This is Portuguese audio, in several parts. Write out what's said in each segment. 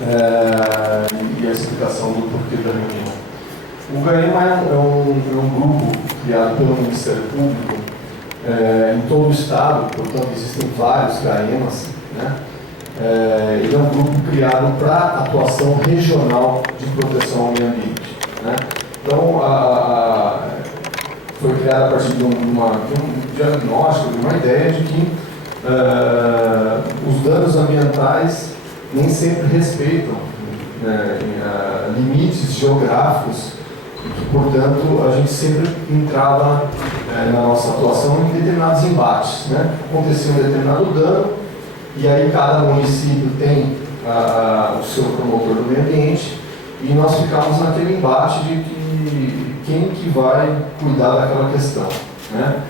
e a explicação do porquê da reunião. O GAEMA é um grupo criado pelo Ministério Público em todo o Estado, portanto existem vários GAEMAs, né? Ele é um grupo criado para atuação regional de proteção ao meio ambiente, né? Então, foi criado a partir de um diagnóstico, de uma ideia de que os danos ambientais nem sempre respeitam limites geográficos e que, portanto, a gente sempre entrava na nossa atuação em determinados embates, né? Acontecia um determinado dano e aí cada município tem o seu promotor do meio ambiente e nós ficamos naquele embate de que quem que vai cuidar daquela questão, né?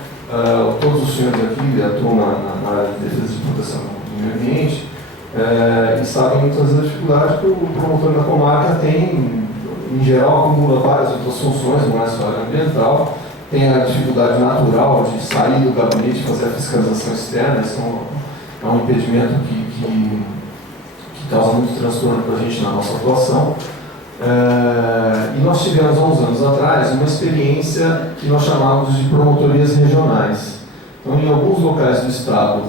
Todos os senhores aqui atuam na área de defesa e proteção do meio ambiente e sabem muitas das dificuldades que o promotor da comarca tem, em geral, acumula várias outras funções, não é só a área ambiental, tem a dificuldade natural de sair do gabinete e fazer a fiscalização externa, isso é um impedimento que causa muito transtorno para a gente na nossa atuação. E nós tivemos, há uns anos atrás, uma experiência que nós chamávamos de promotorias regionais. Então, em alguns locais do Estado,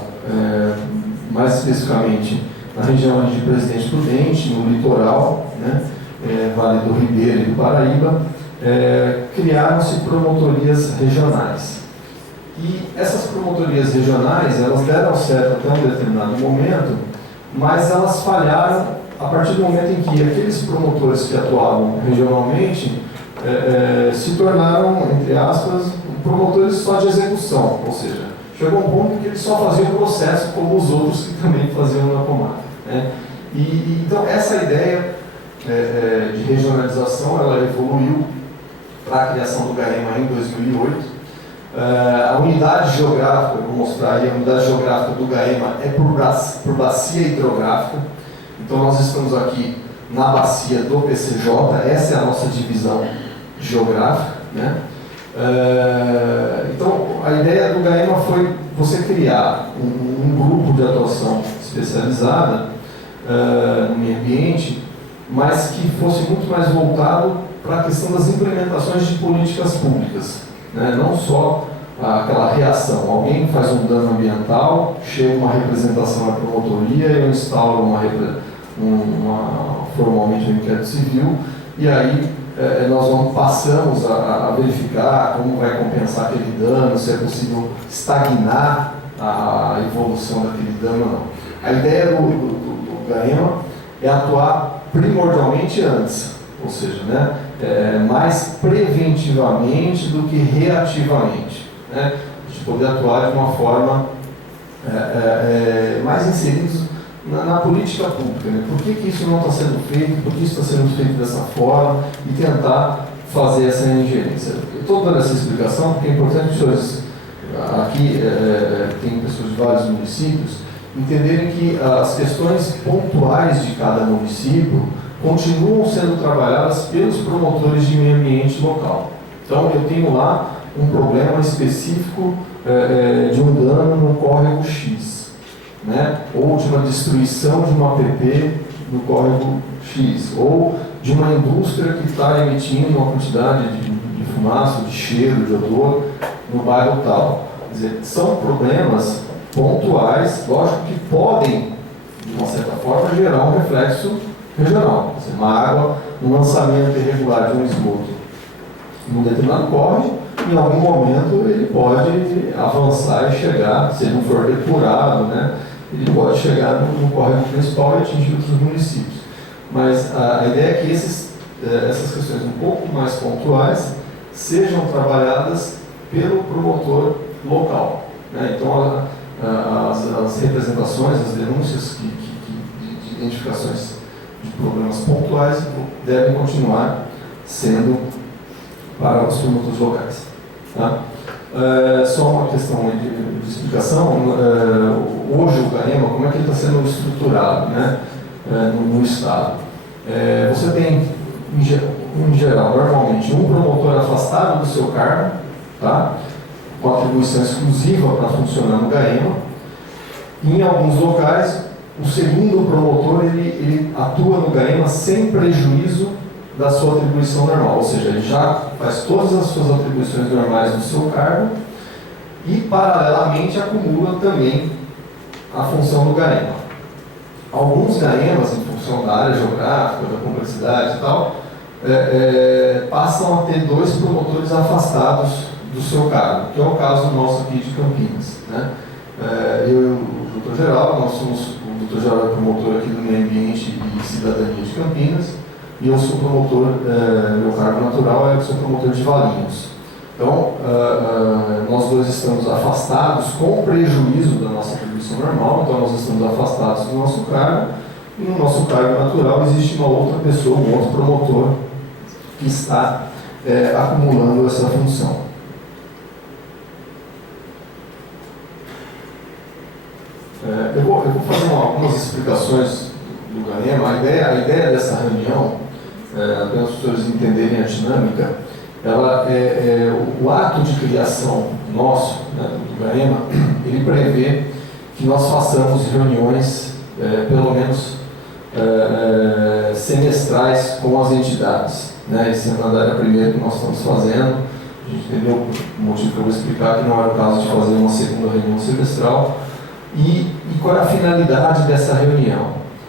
mais especificamente na região de Presidente Prudente, no litoral, né, Vale do Ribeira e do Paraíba, criaram-se promotorias regionais. E essas promotorias regionais, elas deram certo até um determinado momento, mas elas falharam a partir do momento em que aqueles promotores que atuavam regionalmente se tornaram, entre aspas, promotores só de execução, ou seja, chegou um ponto que eles só faziam o processo como os outros que também faziam na comarca, né? Então essa ideia de regionalização, ela evoluiu para a criação do GAEMA em 2008. A unidade geográfica, eu vou mostrar aí, a unidade geográfica do GAEMA é por bacia hidrográfica. Então nós estamos aqui na bacia do PCJ, essa é a nossa divisão geográfica, né? Então a ideia do GAEMA foi você criar um grupo de atuação especializada no meio ambiente, mas que fosse muito mais voltado para a questão das implementações de políticas públicas, né? Não só aquela reação, alguém faz um dano ambiental, chega uma representação na promotoria, eu instalo formalmente um inquérito civil, e aí nós passamos a verificar como vai compensar aquele dano, se é possível estagnar a evolução daquele dano ou não. A ideia do GAEMA é atuar primordialmente antes, ou seja, né, mais preventivamente do que reativamente, né, de poder atuar de uma forma mais inseridos na política pública, né? Por que isso não está sendo feito, por que isso está sendo feito dessa forma e tentar fazer essa ingerência. Eu estou dando essa explicação porque é importante que os senhores, aqui tem pessoas de vários municípios, entenderem que as questões pontuais de cada município continuam sendo trabalhadas pelos promotores de meio ambiente local. Então, eu tenho lá um problema específico de um dano no córrego X, né? Ou de uma destruição de uma APP no córrego X, ou de uma indústria que está emitindo uma quantidade de fumaça, de cheiro, de odor no bairro tal. Quer dizer, são problemas pontuais, lógico que podem, de uma certa forma, gerar um reflexo regional. Quer dizer, uma água, um lançamento irregular de um esgoto num determinado córrego, em algum momento ele pode avançar e chegar, se ele não for depurado, né, ele pode chegar no córrego principal e atingir outros municípios. Mas a ideia é que essas questões um pouco mais pontuais sejam trabalhadas pelo promotor local, né? Então, as representações, as denúncias de identificações de problemas pontuais devem continuar sendo para os promotores locais. Tá? Só uma questão de explicação. Hoje o GAEMA, como é que ele está sendo estruturado, né, no Estado? Você tem, em geral, normalmente, um promotor afastado do seu cargo, tá, com atribuição exclusiva para funcionar no GAEMA. Em alguns locais, o segundo promotor ele atua no Ganema sem prejuízo da sua atribuição normal, ou seja, ele já faz todas as suas atribuições normais do seu cargo e, paralelamente, acumula também a função do Ganema. Alguns Ganemas, em função da área geográfica, da complexidade e tal, passam a ter 2 promotores afastados do seu cargo, que é o caso nosso aqui de Campinas, né? Eu e o Dr. Geraldo, nós somos, o Dr. Geraldo é promotor aqui do Meio Ambiente e Cidadania de Campinas, e eu sou promotor, meu cargo natural é que sou promotor de Valinhos. Então, nós dois estamos afastados com prejuízo da nossa atribuição normal, então nós estamos afastados do nosso cargo, e no nosso cargo natural existe uma outra pessoa, um outro promotor, que está acumulando essa função. Eu vou fazer algumas explicações do Ganema. A ideia dessa reunião, apenas para os senhores entenderem a dinâmica, ela o ato de criação nosso, né, do Ganema, ele prevê que nós façamos reuniões, pelo menos semestrais, com as entidades. Né? Esse é a primeira que nós estamos fazendo. A gente entendeu o motivo que eu vou explicar, que não era o caso de fazer uma segunda reunião semestral. E qual é a finalidade dessa reunião?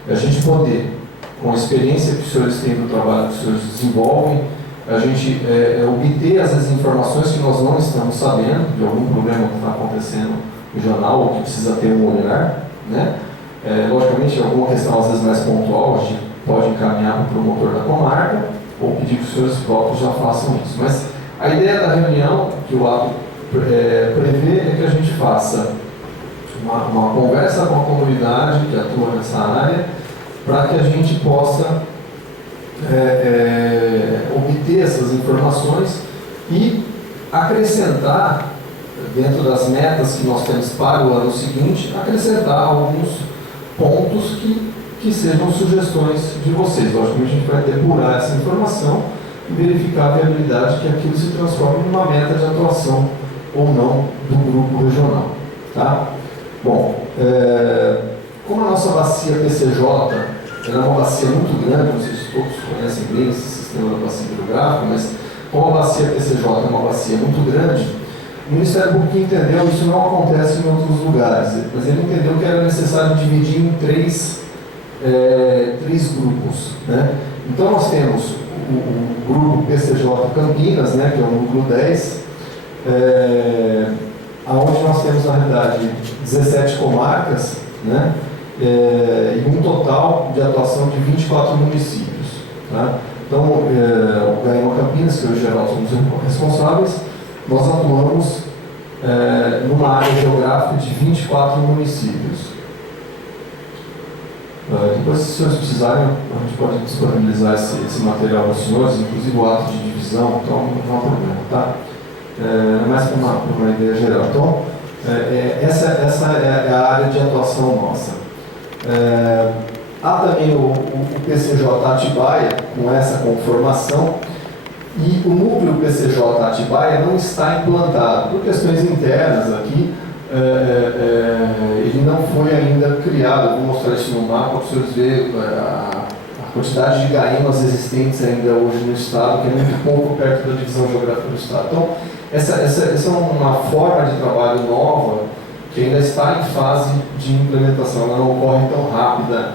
É a gente poder, com a experiência que os senhores têm do trabalho que os senhores desenvolvem, a gente obter as informações que nós não estamos sabendo de algum problema que está acontecendo regional ou que precisa ter um olhar, né? Logicamente, alguma questão às vezes mais pontual, a gente pode encaminhar para o promotor da comarca ou pedir que os senhores próprios já façam isso. Mas a ideia da reunião, que o ato prevê, é que a gente faça uma conversa com a comunidade que atua nessa área, para que a gente possa obter essas informações e acrescentar, dentro das metas que nós temos para o ano seguinte, acrescentar alguns pontos que sejam sugestões de vocês. Logicamente, a gente vai depurar essa informação e verificar a viabilidade que aquilo se transforme numa meta de atuação ou não do grupo regional. Tá? Bom, como a nossa bacia PCJ ela é uma bacia muito grande, não sei se todos conhecem bem esse sistema da bacia hidrográfica, mas como a bacia PCJ é uma bacia muito grande, o Ministério Público entendeu que isso não acontece em outros lugares, mas ele entendeu que era necessário dividir em três grupos. Né? Então nós temos o grupo PCJ Campinas, né, que é o núcleo 10, onde nós temos, na realidade, 17 comarcas, né, e um total de atuação de 24 municípios. Tá? Então, o Ganema Campinas, que eu e o Geraldo somos responsáveis, nós atuamos numa área geográfica de 24 municípios. Depois, se os senhores precisarem, a gente pode disponibilizar esse material para os senhores, inclusive o ato de divisão, então não há problema. Tá? É mais para uma ideia geral. Então, essa é a área de atuação nossa. Há também o PCJ Atibaia, com essa conformação, e o núcleo PCJ Atibaia não está implantado. Por questões internas aqui, ele não foi ainda criado. Eu vou mostrar isso no mapa para vocês verem a quantidade de Gaemas existentes ainda hoje no Estado, que é muito pouco perto da divisão geográfica do Estado. Então, essa é uma forma de trabalho nova que ainda está em fase de implementação, ela não ocorre tão rápida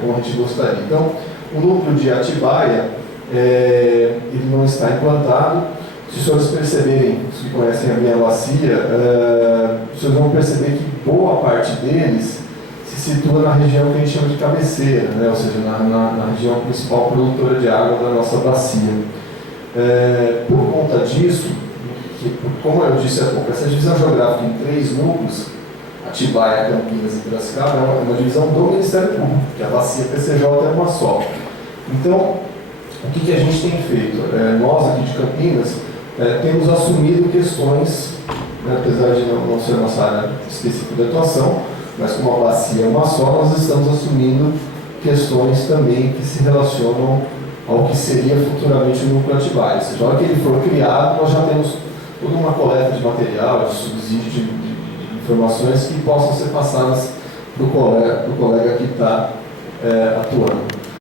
como a gente gostaria. Então, o núcleo de Atibaia, ele não está implantado. Se os senhores perceberem, os que conhecem a minha bacia, os senhores vão perceber que boa parte deles se situa na região que a gente chama de cabeceira, né? Ou seja, na região principal produtora de água da nossa bacia. Por conta disso, como eu disse há pouco, essa divisão geográfica em 3 núcleos, Atibaia, Campinas e Piracicaba, é uma divisão do Ministério Público, que a bacia PCJ é uma só. Então, o que a gente tem feito? Nós aqui de Campinas temos assumido questões, né, apesar de não ser nossa área específica de atuação, mas como a bacia é uma só, nós estamos assumindo questões também que se relacionam ao que seria futuramente o núcleo Atibaia. Ou seja, na hora que ele for criado, nós já temos toda uma coleta de material, de subsídio, de informações que possam ser passadas para o colega que está atuando.